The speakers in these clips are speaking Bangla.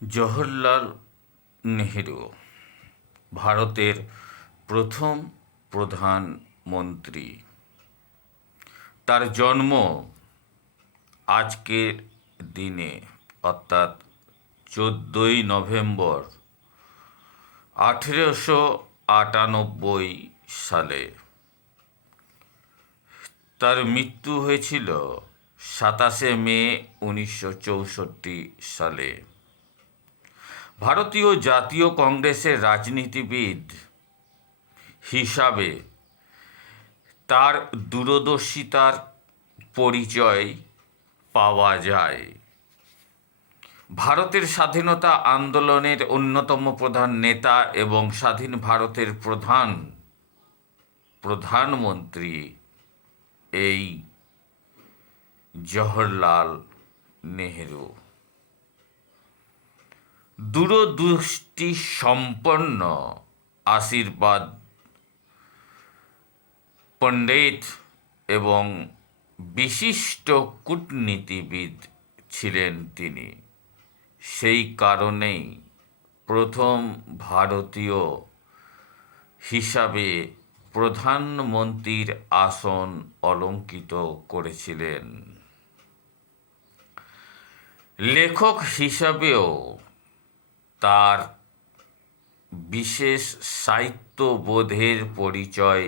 জওহরলাল নেহেরু ভারতের প্রথম প্রধানমন্ত্রী। তার জন্ম আজকের দিনে অর্থাৎ 14ই নভেম্বর 1898 সালে। তার মৃত্যু হয়েছিল 27শে মে 1964 সালে। ভারতীয় জাতীয় কংগ্রেসের রাজনীতিবিদ হিসাবে তার দূরদর্শিতার পরিচয় পাওয়া যায়। ভারতের স্বাধীনতা আন্দোলনের অন্যতম প্রধান নেতা এবং স্বাধীন ভারতের প্রধানমন্ত্রী এই জওহরলাল নেহেরু। দূরদৃষ্টি সম্পন্ন আশীর্বাদ পণ্ডিত এবং বিশিষ্ট কূটনীতিবিদ ছিলেন তিনি। সেই কারণেই প্রথম ভারতীয় হিসাবে প্রধানমন্ত্রীর আসন অলঙ্কৃত করেছিলেন। লেখক হিসাবেও তার বিশেষ সাহিত্যবোধের পরিচয়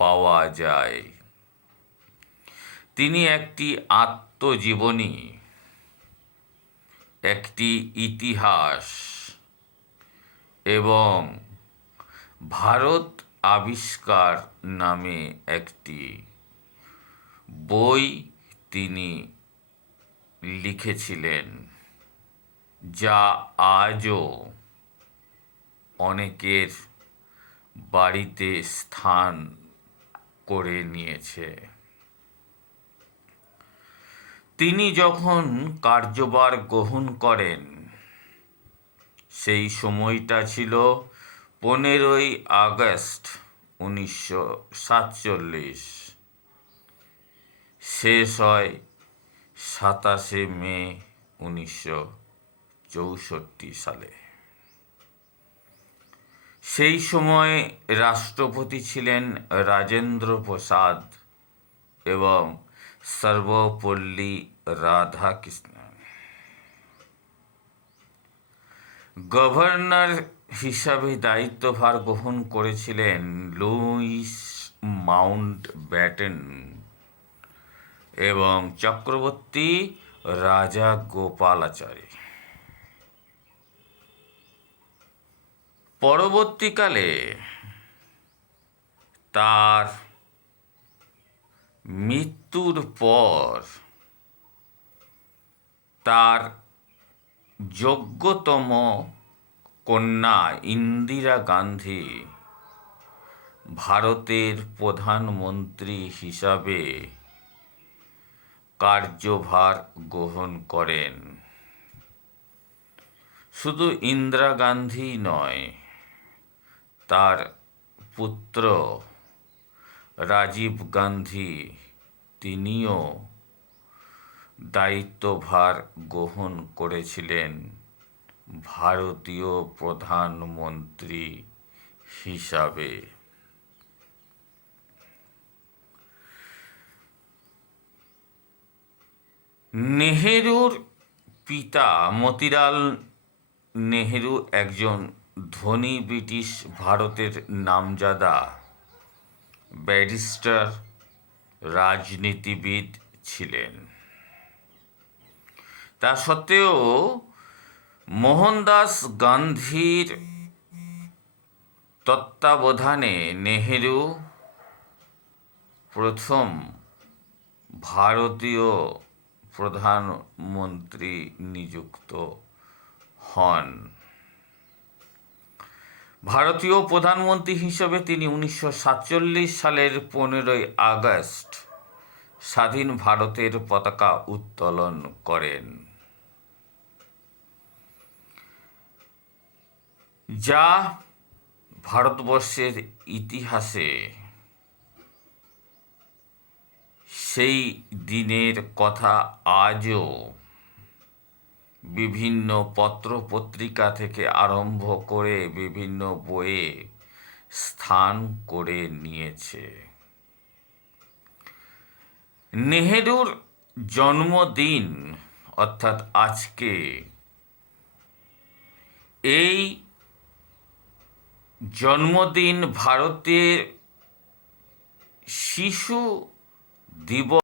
পাওয়া যায়। তিনি একটি আত্মজীবনী, একটি ইতিহাস এবং ভারত আবিষ্কার নামে একটি বই তিনি লিখেছিলেন, যা আজও অনেকের বাড়িতে স্থান করে নিয়েছে। তিনি যখন কার্যভার গ্রহণ করেন সেই সময়টা ছিল 15ই আগস্ট 1947, শেষ হয় 27শে মে 1964 সালে। সেই সময় রাষ্ট্রপতি ছিলেন রাজেন্দ্র প্রসাদ এবং সর্বপল্লী রাধাকৃষ্ণন। গভর্নর হিসাবে দায়িত্বভার গ্রহণ করেছিলেন লুইস মাউন্টব্যাটেন এবং চক্রবর্তী রাজাগোপালাচারী। পরবর্তীকালে তার মৃত্যুর পর তার যোগ্যতম কন্যা ইন্দিরা গান্ধী ভারতের প্রধানমন্ত্রী হিসাবে কার্যভার গ্রহণ করেন। শুধু ইন্দিরা গান্ধী নয়, তার পুত্র রাজীব গান্ধী তিনিও দায়িত্বভার গ্রহণ করেছিলেন ভারতীয় প্রধানমন্ত্রী হিসাবে। নেহেরুর পিতা মতিলাল নেহেরু একজন ধনী ব্রিটিশ ভারতের নামজাদা ব্যারিস্টার, রাজনীতিবিদ ছিলেন। তা সত্ত্বেও মোহনদাস গান্ধীর তত্ত্বাবধানে নেহেরু প্রথম ভারতীয় প্রধানমন্ত্রী নিযুক্ত হন। ভারতীয় প্রধানমন্ত্রী হিসেবে তিনি 1947 সালের 15ই আগস্ট স্বাধীন ভারতের পতাকা উত্তোলন করেন, যা ভারতবর্ষের ইতিহাসে সেই দিনের কথা আজও বিভিন্ন পত্র পত্রিকা থেকে আরম্ভ করে বিভিন্ন বইয়ে স্থান করে নিয়েছে। নেহেরুর জন্মদিন অর্থাৎ আজকে, এই জন্মদিন ভারতের শিশু দিবস